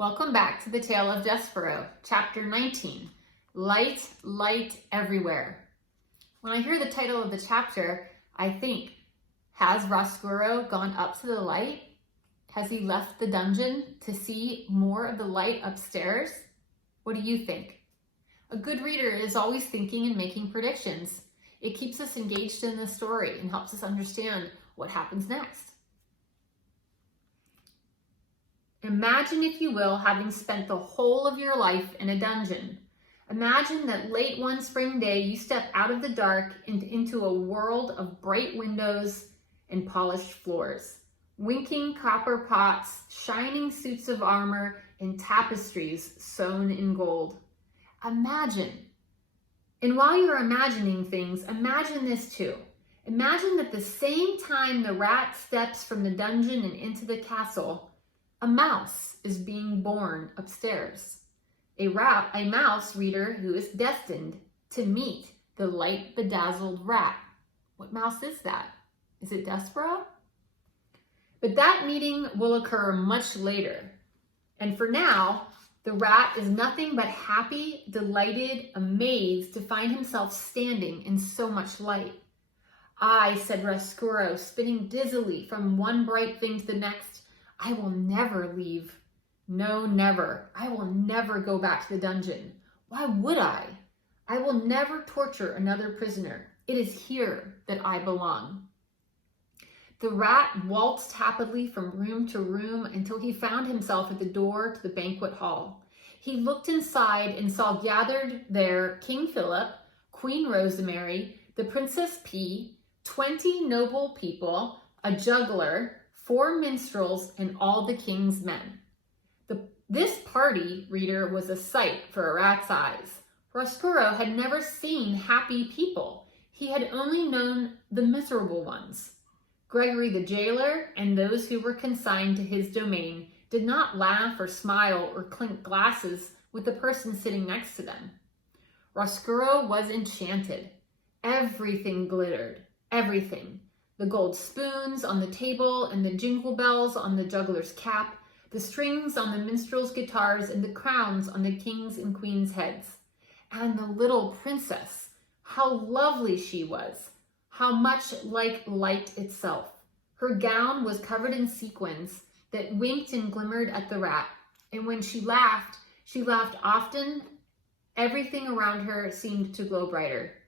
Welcome back to the Tale of Despereaux, Chapter 19, Light, Light Everywhere. When I hear the title of the chapter, I think, has Despereaux gone up to the light? Has he left the dungeon to see more of the light upstairs? What do you think? A good reader is always thinking and making predictions. It keeps us engaged in the story and helps us understand what happens next. Imagine, if you will, having spent the whole of your life in a dungeon. Imagine that late one spring day you step out of the dark and into a world of bright windows and polished floors, winking copper pots, shining suits of armor, and tapestries sewn in gold. Imagine. And while you're imagining things, imagine this too. Imagine that the same time the rat steps from the dungeon and into the castle, a mouse is being born upstairs. A mouse reader who is destined to meet the light bedazzled rat. What mouse is that? Is it Despereaux? But that meeting will occur much later. And for now, the rat is nothing but happy, delighted, amazed to find himself standing in so much light. "I," said Despereaux, spinning dizzily from one bright thing to the next, "I will never leave. No, never. I will never go back to the dungeon. Why would I? I will never torture another prisoner. It is here that I belong." The rat waltzed happily from room to room until he found himself at the door to the banquet hall. He looked inside and saw gathered there King Philip, Queen Rosemary, the Princess P, 20 noble people, a juggler, 4 minstrels, and all the king's men. This party, reader, was a sight for a rat's eyes. Despereaux had never seen happy people. He had only known the miserable ones. Gregory the jailer and those who were consigned to his domain did not laugh or smile or clink glasses with the person sitting next to them. Despereaux was enchanted. Everything glittered. Everything. The gold spoons on the table and the jingle bells on the juggler's cap, the strings on the minstrels' guitars and the crowns on the king's and queen's heads. And the little princess, how lovely she was, how much like light itself. Her gown was covered in sequins that winked and glimmered at the rat, and when she laughed often. Everything around her seemed to glow brighter.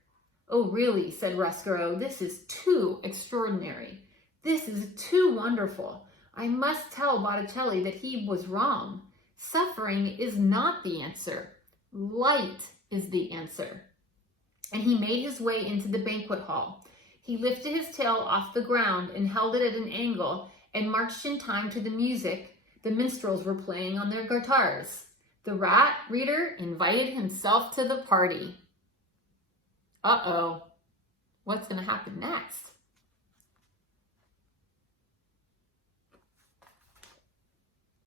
"Oh, really," said Despereaux, "this is too extraordinary. This is too wonderful. I must tell Botticelli that he was wrong. Suffering is not the answer. Light is the answer." And he made his way into the banquet hall. He lifted his tail off the ground and held it at an angle and marched in time to the music the minstrels were playing on their guitars. The rat reader invited himself to the party. Uh-oh, what's going to happen next?